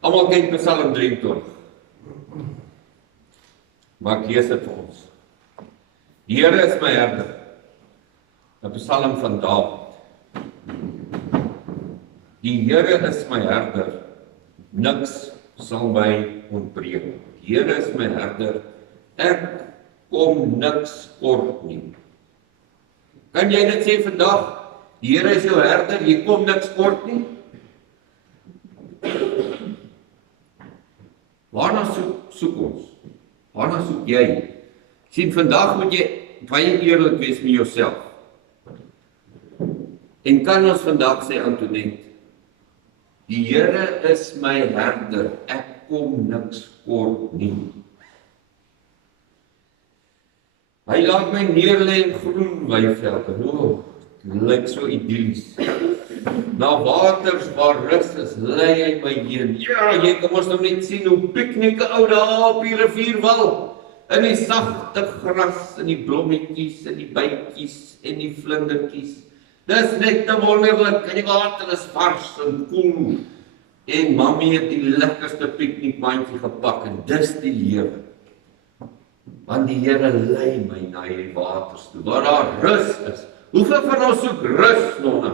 Almal ken Psalm 23. Maar ek lees dit vir ons. Die Here is my herder. 'n Psalm van Dawid. Die Here is my herder, niks sal my ontbreek. Die Here is my herder, ek kom niks kort nie. Kan jy dit sê vandag? Die Here is jou herder, jy kom niks kort nie. Waarna soek ons? Waarna soek jy? Sien, vandag moet jy baie eerlik wees met jouself. En kan ons vandag sê, Antoinette, die Here is my herder, ek kom niks kort nie. Hy laat my neerlê in groen weivelde. Dit lyk so idyllies. Na waters waar rus is, lei hy my heen. Ja, jy kan ons nou net sien hoe piknieke ou daar op die rivierwal, in die sagte gras, in die blommetjies, in die bytjies, en die vlindertjies. Dis net te wonderlik, en die water is vars en koel, en mami het die lekkerste piknikmandjie gepak, en dis die lewe. Want die Here lei my na die waters toe, waar daar rus is. Hoeveel van ons soek rus, Nonna?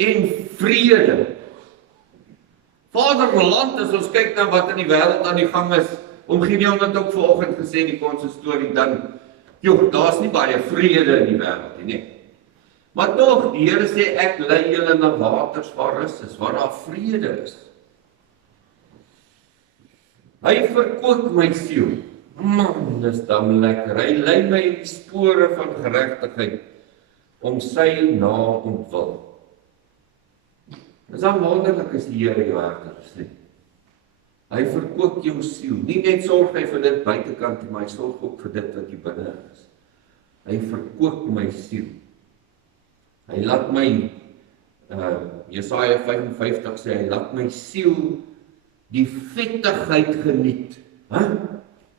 En vrede. Vaderland, as ons kyk na wat in die wêreld aan die gang is, Gideon het ook vanoggend gesê die konsistorie dan, daar's nie baie vrede in die wêreld nie, nee. Maar tog, die Here sê ek lei julle na waters waar rus is, waar daar vrede is. Hy verkoop my siel. Man, dis dan lekker. Hy lei my in die spore van geregtigheid om sy na ontwil. Dis dan wonderlik as die Here jou herder is, nee. Hy verkoop jou siel. Nie net sorg hy vir dit buitekant, maar hy sorg ook vir dit wat hier binne is. Hy verkoop my siel. Hy laat my, Jesaja 55 sê, hy laat my siel die vettigheid geniet.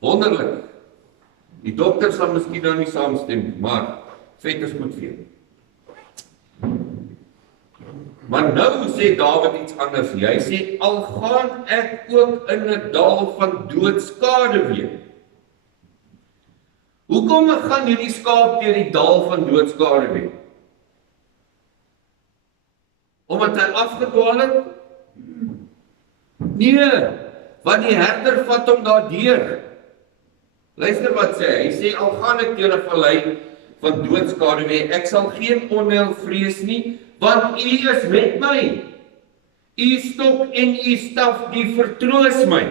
Wonderlik. Die dokter sal miskien nou nie saamstem, maar vet is goed vir jou. Maar nou sê Dawid iets anders. Hy sê, al gaan ek ook in 'n dal van doodskaduwee. Hoekom gaan hierdie skaap deur die dal van doodskaduwee? Omdat hy afgedwaal het? Nee, want die herder vat hom daardeur. Luister wat sê hy. Hy sê, al gaan ek deur 'n vallei van doodskaduwee, ek sal geen onheil vrees nie, want U is met my. U stok en U staf, die vertroos my.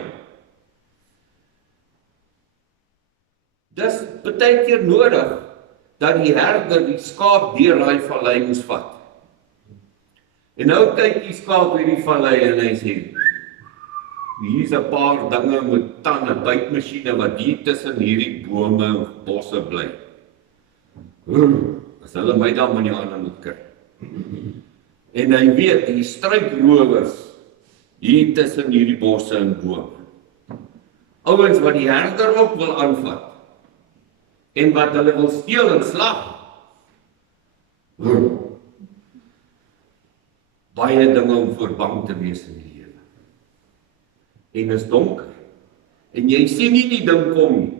Dis baie keer nodig dat die herder die skaap deur daai vallei moes vat. En nou kyk die skaap hierdie vallei en hy sê, hier's 'n paar dinge met tande, bytmasjiene wat hier tussen hierdie bome en bosse bly. As hulle my dan in die hande moet kry. En hy weet, die struikrowers hier tussen hierdie bosse en bome. Ouens wat die herder ook wil aanvat en wat hulle wil steel en slag. Baie dinge om voor bang te wees in die lewe. En is donker. En jy sien nie die ding kom nie.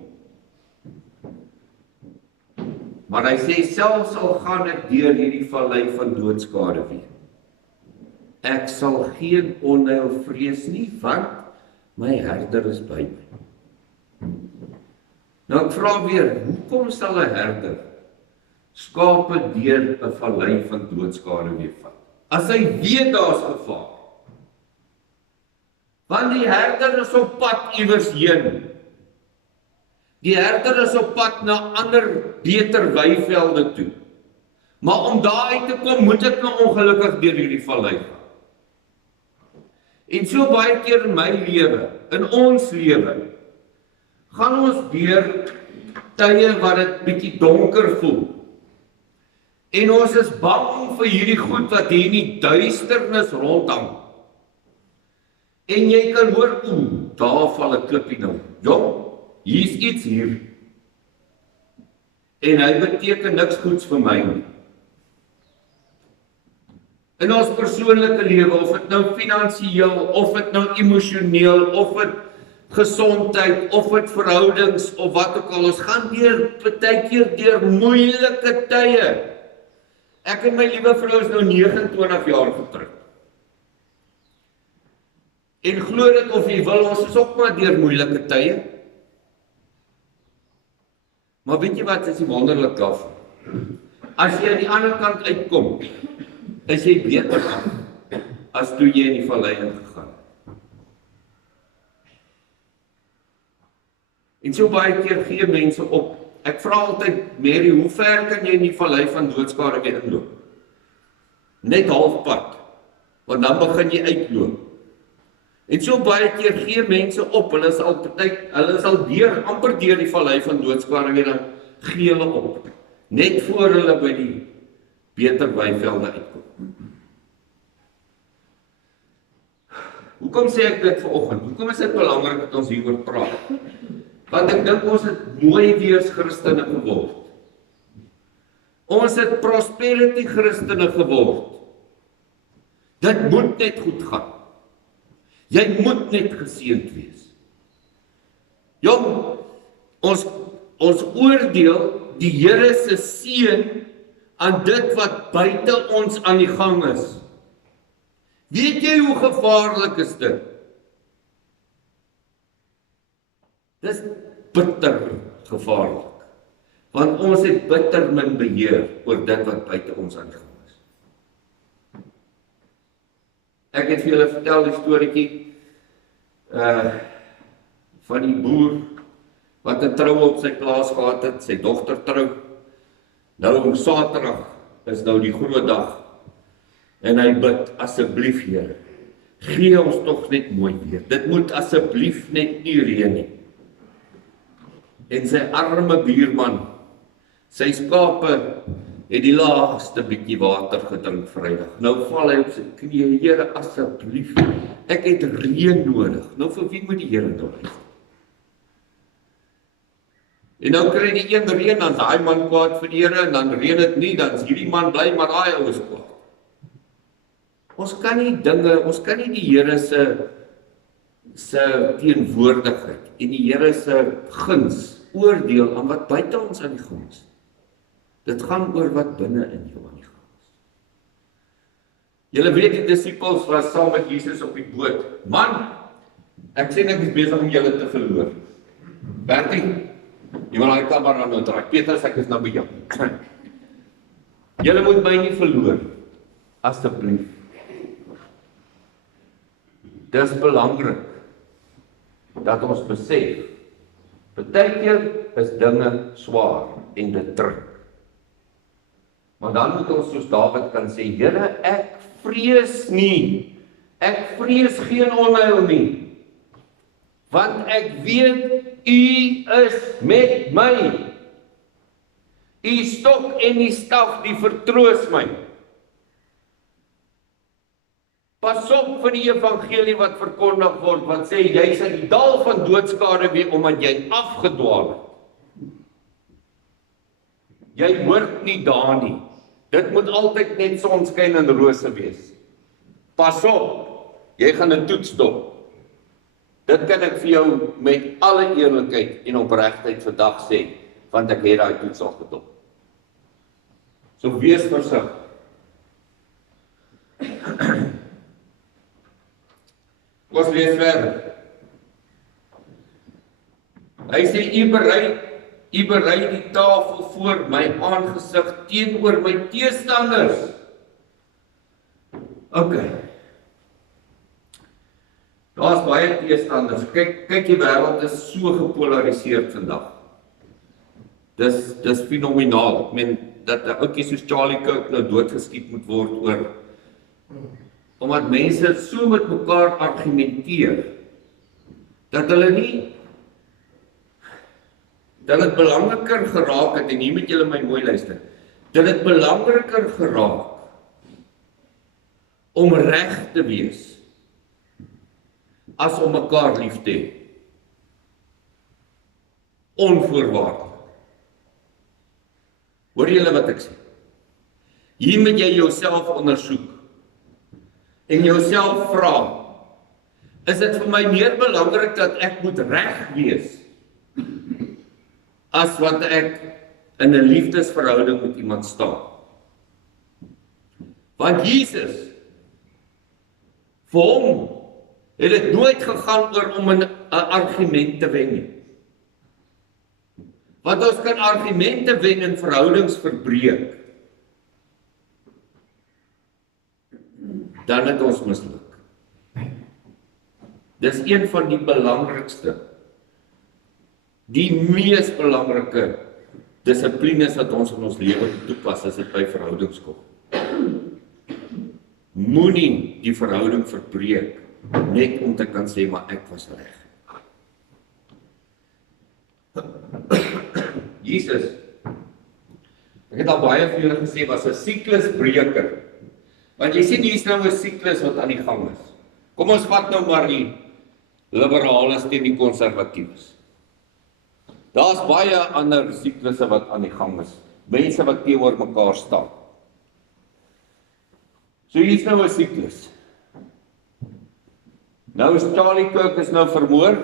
Maar hy sê, selfs al gaan ek deur hierdie vallei van doodskaduwee, ek sal geen onheil vrees nie, want my herder is by my. Nou ek vra weer, hoekom sal 'n herder skape deur 'n vallei van doodskaduwee vat? As hy weet daar's gevaar. Want die herder is op pad iewers heen. Die herder is op pad na ander beter weivelde toe. Maar om daar uit te kom, moet ek nou ongelukkig deur hierdie vallei gaan. En so baie keer in my lewe, in ons lewe, gaan ons deur tye wat dit bietjie donker voel. En ons is bang vir hierdie goed wat hier in die duisternis rondhang. En jy kan hoor, daar val 'n klippie nou. Jong, hier's iets hier. En hy beteken niks goeds vir my nie. In ons persoonlike lewe, of dit nou finansiëel, of dit nou emosioneel, of dit gesondheid, of dit verhoudings, of wat ook al, ons gaan baie keer deur moeilike tye. Ek en my liewe vrou is nou 29 jaar getroud. En glo dit of jy wil, ons is ook maar deur moeilike tye. Maar weet jy wat is die wonderlik daarvan? As jy aan die ander kant uitkom, is jy beter af, as toe jy in die vallei ingegaan. En so baie keer gee mense op. Ek vra altyd, Mary, hoe ver kan jy in die vallei van doodskare weer inloop? Net halfpad, want dan begin jy uitloop. En so baie keer gee mense op, hulle is al amper deur die vallei van doodskare weer, dan gee hulle op. Net voor hulle by die beter weivelde uitkom. Hoekom sê ek dit vanoggend? Hoekom is dit belangrik dat ons hieroor praat? Want ek dink ons het mooi weers Christene geword. Ons het prosperity Christene geword. Dit moet net goed gaan. Jy moet net geseënd wees. Jong, ons oordeel die Here se seën aan dit wat buite ons aan die gang is. Weet jy hoe gevaarlik is dit? Dis bitter gevaarlik. Want ons het bitter min beheer oor dit wat buite ons aan die gang is. Ek het vir julle vertel die storieetjie van die boer wat 'n troue op sy plaas gehad het, sy dogter trou. Nou Saterdag is nou die groot dag. En hy bid, asseblief Here, gee ons tog net mooi weer. Dit moet asseblief net nie reën nie. En sy arme buurman, sy skape het die laaste bietjie water gedrink Vrydag. Nou val hy op sy knieë, Here asseblief, ek het reën nodig. Nou vir wie moet die Here nou luister? En nou kry die een reën, dan is daai man kwaad vir die Here, en dan reën dit nie, dan is hierdie man bly, maar daai ou is kwaad. Ons kan nie die Here se teenwoordigheid en die Here se guns oordeel aan wat buite ons aan die gang is. Dit gaan oor wat binne in jou aan die gang is. Julle weet die disippels was saam met Jesus op die boot. Man, ek sê ek is besig om julle te verloor. Bertie, jy wil daai kamera nou draai. Petrus, ek is nou by jou. Julle moet my nie verloor, asseblief. Dis belangrik dat ons besef, partykeer is dinge swaar en dit druk. Maar dan moet ons soos Dawid kan sê, Here, ek vrees nie, ek vrees geen onheil nie, want ek weet, U is met my. U stok en die staf, die vertroos my. Pas op vir die evangelie wat verkondig word, wat sê, jy is in die dal van doodskare weer, omdat jy afgedwaal het. Jy hoort nie daar nie. Dit moet altyd net sonskyn en rose wees. Pas op, jy gaan 'n toets dop. Dit kan ek vir jou met alle eerlikheid en opregtheid vandag sê, want ek het daai toets al gedop. So wees versigtig. Ons lees verder. Hy sê, U berei die tafel voor my aangesig teenoor my teestanders. Okay. Daar's baie teestanders. Kyk die wêreld is so gepolariseerd vandag. Dis fenomenaal. Ek meen dat 'n ouetjie soos Charlie Kirk nou doodgeskiet moet word oor omdat mense so met mekaar argumenteer dat hulle nie dat dit belangriker geraak het, en hier moet julle my mooi luister, dat dit belangriker geraak om reg te wees as om mekaar lief te hê. Onvoorwaardelik. Hoor julle wat ek sê? Hier moet jy jouself ondersoek. en jouself vra, is dit vir my meer belangrik dat ek moet reg wees, as wat ek in 'n liefdesverhouding met iemand staan? Want Jesus, vir hom, het dit nooit gegaan oor om 'n argument te wen nie. Want ons kan argumente wen en verhoudings verbreek. Dan het ons misluk. Dis een van die belangrikste, die mees belangrike dissiplines wat ons in ons lewe toepas as dit by verhoudings kom. Moenie die verhouding verbreek, net om te kan sê, maar ek was reg. Jesus, ek het al baie vir julle gesê, was 'n siklusbreker. Want jy sien, hier is nou 'n siklus wat aan die gang is. Kom ons vat nou maar die liberales teen die konservatiewes. Daar's baie ander siklusse wat aan die gang is. Mense wat teenoor mekaar staan. So hier is nou 'n siklus. Nou is Charlie Kirk is nou vermoor.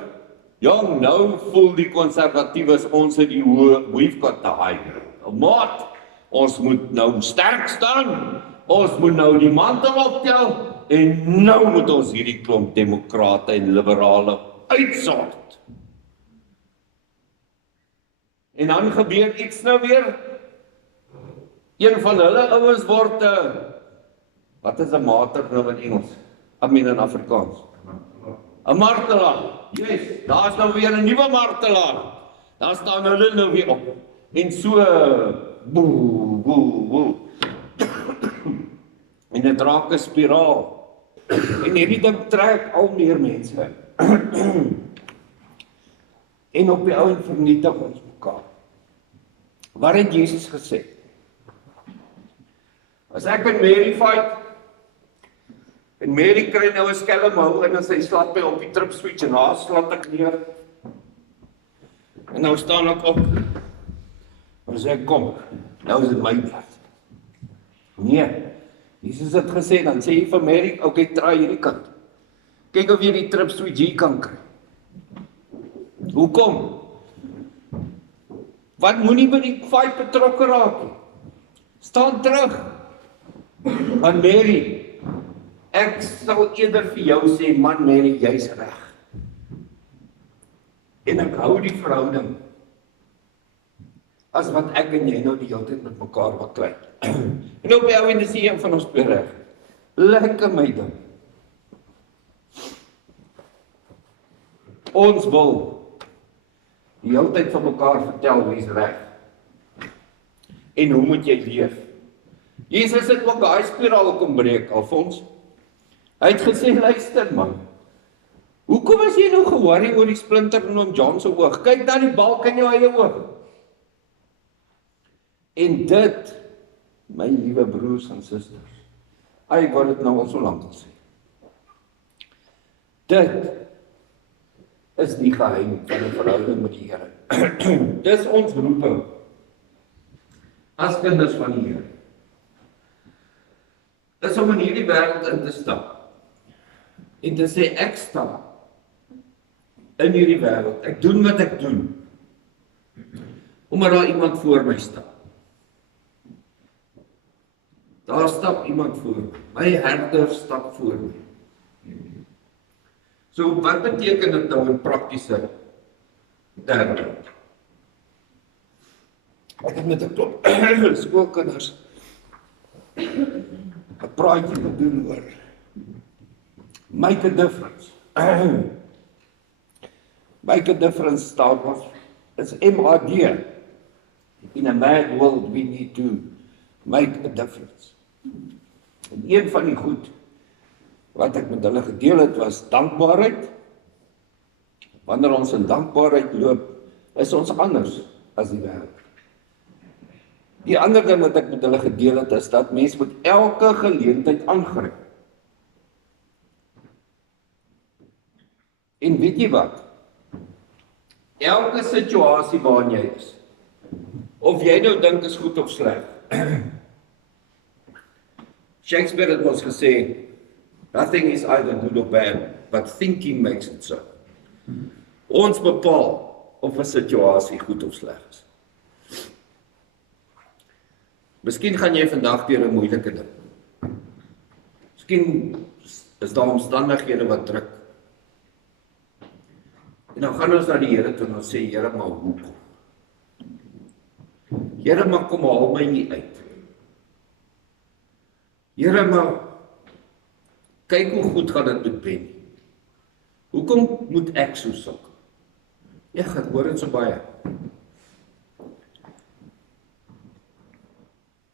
Jong, nou voel die konservatiewes ons het die we've got the high ground. Maat, ons moet nou sterk staan. Ons moet nou die mantel optel en nou moet ons hierdie klomp demokrate en liberale uitsort. En dan gebeur iets nou weer. Een van hulle ouens word wat is 'n martyr nou in Engels? In Afrikaans. 'n Martelaar. Yes, daar's nou weer 'n nuwe martelaar. Daar staan hulle nou weer op. En so boe boe boe. En dit raak 'n spiraal. En hierdie ding trek al meer mense. En op die ou en vernietig ons mekaar. Wat het Jesus gesê? As ek met Mary fight, en Mary kry nou 'n skelm hou en sy slaap my op die trip switch en haar slaat ek neer. En nou staan ek op. En sê ek, kom, nou is dit my beurt. Nee. Jesus het gesê, dan sê jy vir Mary, okay, draai hierdie kant. Kyk of jy die trip switch hier kan kry. Hoekom? Wat moenie by die fight betrokke raak nie. Staan terug. Man Mary, ek sal eerder vir jou sê, man Mary, jy's reg. En ek hou die verhouding, as wat ek en jy nou die hele tyd met mekaar baklei. En op die ou en dis een van ons twee reg. Lekker my ding. Ons wil die hele tyd van mekaar vertel wie's reg. En hoe moet jy leef? Jesus het ook daai spiraal kom breek, Alfons. Hy het gesê, luister man, hoekom is jy nou ge-worry oor die splinter in oom John se oog? Kyk na die balk in jou eie oog. En dit, my liewe broers en susters, ek wil dit nou al so lank al sê. Dit is die geheim van 'n verhouding met die Here. Dis ons roeping as kinders van die Here. Dis om in hierdie wêreld in te stap. En te sê, ek stap in hierdie wêreld. Ek doen wat ek doen. Omdat daar iemand voor my stap. Daar stap iemand voor my. My herder stap voor my. So wat beteken dit nou in praktiese terme? Ek het met 'n klomp skoolkinders 'n praatjie gedoen oor make a difference. Make a difference staan ons is MAD. In a mad world we need to make a difference. En een van die goed wat ek met hulle gedeel het was dankbaarheid. Wanneer ons in dankbaarheid loop, is ons anders as die wêreld. Die ander ding wat ek met hulle gedeel het is dat mense moet elke geleentheid aangryp. En weet jy wat? Elke situasie waarin jy is, of jy nou dink is goed of sleg. Shakespeare het ons gesê, Nothing is either good or bad, but thinking makes it so. Ons bepaal of 'n situasie goed of sleg is. Miskien gaan jy vandag deur 'n moeilike ding. Miskien is daar omstandighede wat druk. En dan gaan ons na die Here toe en ons sê, Here, maar hoekom? Here, maar kom haal my hier uit. Here, maar kyk hoe goed gaan dit met Benny. Hoekom moet ek so sukkel? Ek hoor dit so baie.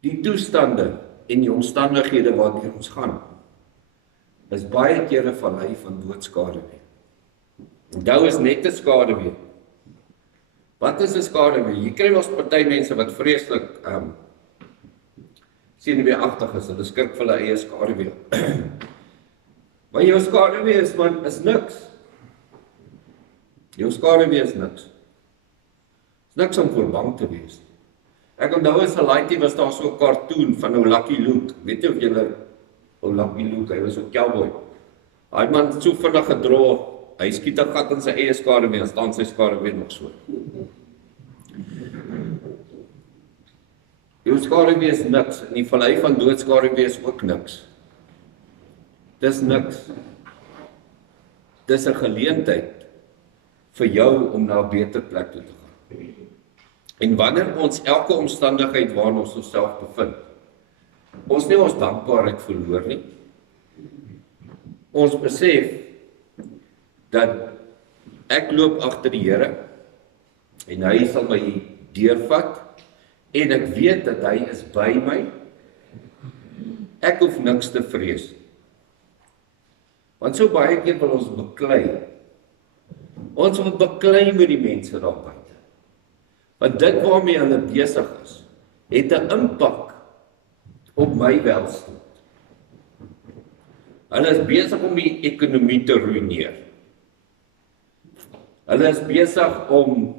Die toestande en die omstandighede waardeur ons gaan, is baie kere 'n vallei van doodskaduwee. Onthou is net 'n skaduwee. Wat is 'n skaduwee? Jy kry ons party mense wat vreeslik senuweeagtig is, hulle skrik vir hulle eie skaduwee. Maar jou skaduwee is niks. Jou skaduwee is niks. Is niks om voor bang te wees. Ek onthou as 'n laaitjie was daar so 'n cartoon van ou Lucky Luke. Weet jy of julle ou Lucky Luke, hy was so 'n cowboy. Hy man het so vinnig gedra, hy skiet 'n gat in sy eie skaduwee en staan sy skaduwee nog so. Jou skaduwee is niks, en die vallei van doodskaduwee is ook niks. Dis niks. Dis 'n geleentheid vir jou om na 'n beter plek toe te gaan. En wanneer ons elke omstandigheid waarin ons onsself bevind, ons nie ons dankbaarheid verloor nie. Ons besef dat ek loop agter die Here en hy sal my deurvat en ek weet dat hy is by my. Ek hoef niks te vrees. Want so baie keer wil ons beklei. Ons wil beklei met die mense daar buite. Want dit waarmee hulle besig is, het 'n impak op my welstand. Hulle is besig om die ekonomie te ruïneer. Hulle is besig om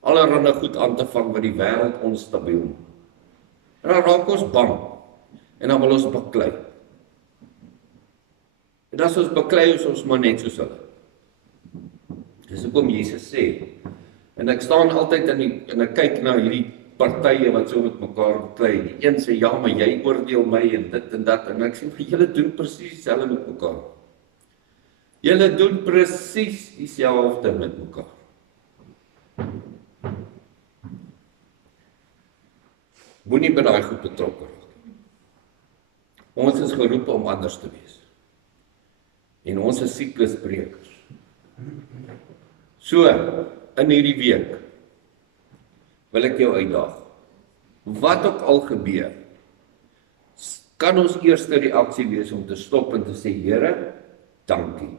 allerhande goed aan te vang wat die wêreld onstabiel maak. En dan raak ons bang en dan wil ons beklei. En as ons beklei is ons maar net soos hulle. Dis hoekom Jesus sê, en ek staan altyd en ek kyk na hierdie partye wat so met mekaar beklei. Die een sê, ja, maar jy oordeel my en dit en dat, en ek sê, maar julle doen presies dieselfde met mekaar. Julle doen presies dieselfde met mekaar. Moenie by daai goed betrokke raak. Ons is geroep om anders te wees. En ons is siklusbrekers. So, in hierdie week wil ek jou uitdaag. Wat ook al gebeur, kan ons eerste reaksie wees om te stop en te sê, Here, dankie.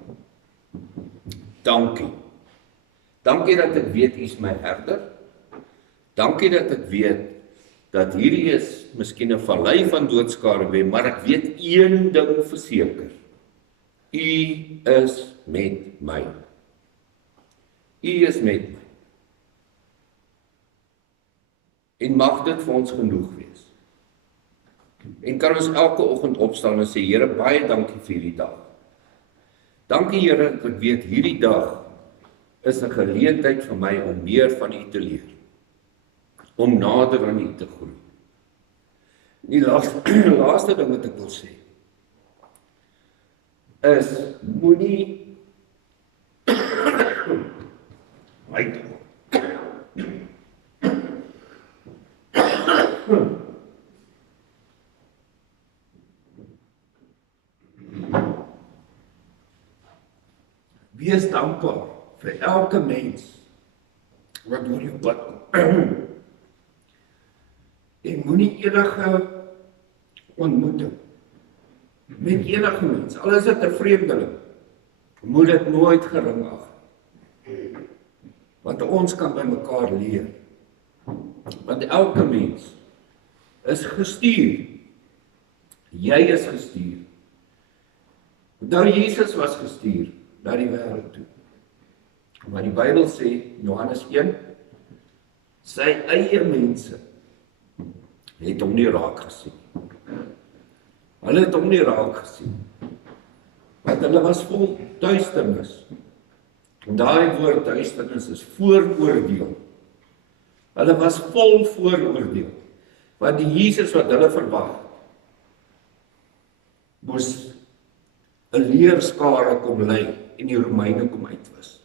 Dankie. Dankie dat ek weet U is my herder. Dankie dat ek weet dat hierdie is miskien 'n vallei van doodskaduwee, maar ek weet een ding verseker. U is met my. U is met my. En mag dit vir ons genoeg wees. En kan ons elke oggend opstaan en sê, Here, baie dankie vir hierdie dag. Dankie Here, dat ek weet hierdie dag is 'n geleentheid vir my om meer van U te leer. Om nader aan U te groei. Die laaste ding wat ek wil sê, is moenie wees dankbaar vir elke mens wat oor jou pad kom. En moenie enige ontmoeting met enige mens, al is dit 'n vreemdeling, moet dit nooit gering ag. Want ons kan by mekaar leer. Want elke mens is gestuur. Jy is gestuur. Nou Jesus was gestuur na die wêreld toe. Maar die Bybel sê, Johannes 1, sy eie mense het hom nie raak gesien. Hulle het hom nie raak gesien. want hulle was vol duisternis. En daai woord duisternis is vooroordeel. Hulle was vol vooroordeel. Want die Jesus wat hulle verwag, moes 'n leerskare kom lei en die Romeine kom uitwis.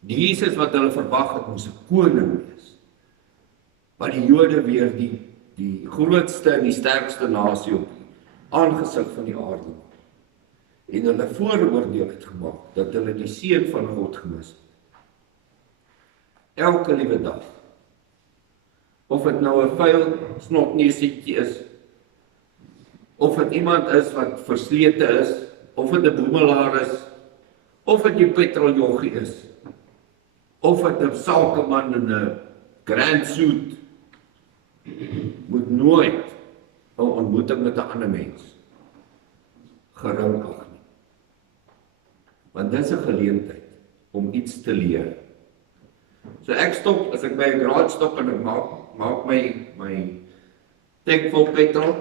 Die Jesus wat hulle verwag het, moes 'n koning wees. Maar die Jode weer die grootste en die sterkste nasie op die aangesig van die aarde. En hulle vooroordeel het gemaak dat hulle die seun van God gemis het. Elke liewe dag. Of dit nou 'n vuil snotneusiekie is, of dit iemand is wat verslete is, of dit 'n boemelaar is, of dit 'n petroljoggie is, of dit 'n sakeman in 'n grand suit, moet nooit 'n ontmoeting met 'n ander mens gering ag nie. Want dit is 'n geleentheid om iets te leer. So ek stop, as ek by 'n graad stop en ek maak my tank vol petrol,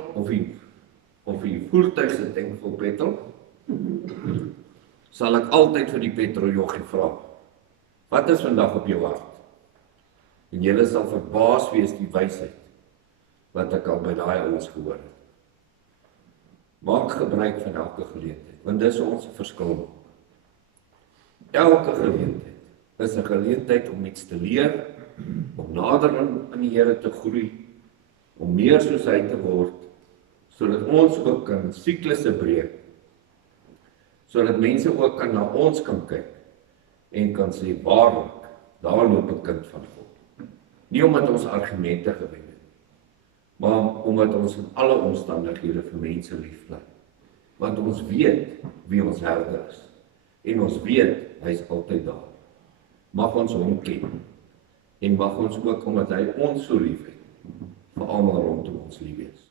of die voertuig se tank vol petrol, sal ek altyd vir die petroljoggie vra, wat is vandag op jou hart? En julle sal verbaas wees die wysheid wat ek al by daai ouens gehoor het. Maak gebruik van elke geleentheid, want dis ons verskil. Elke geleentheid is 'n geleentheid om iets te leer, om nader aan die Here te groei, om meer soos hy te word, sodat ons ook kan siklusse breek, sodat mense ook kan na ons kan kyk en kan sê, waarlik, daar loop 'n kind van God. Nie omdat ons argumente gewen het, maar omdat ons in alle omstandighede vir mense lief bly. Want ons weet wie ons herder is, en ons weet hy is altyd daar. Mag ons hom ken, en mag ons ook, omdat hy ons so lief het, vir almal rondom ons lief wees.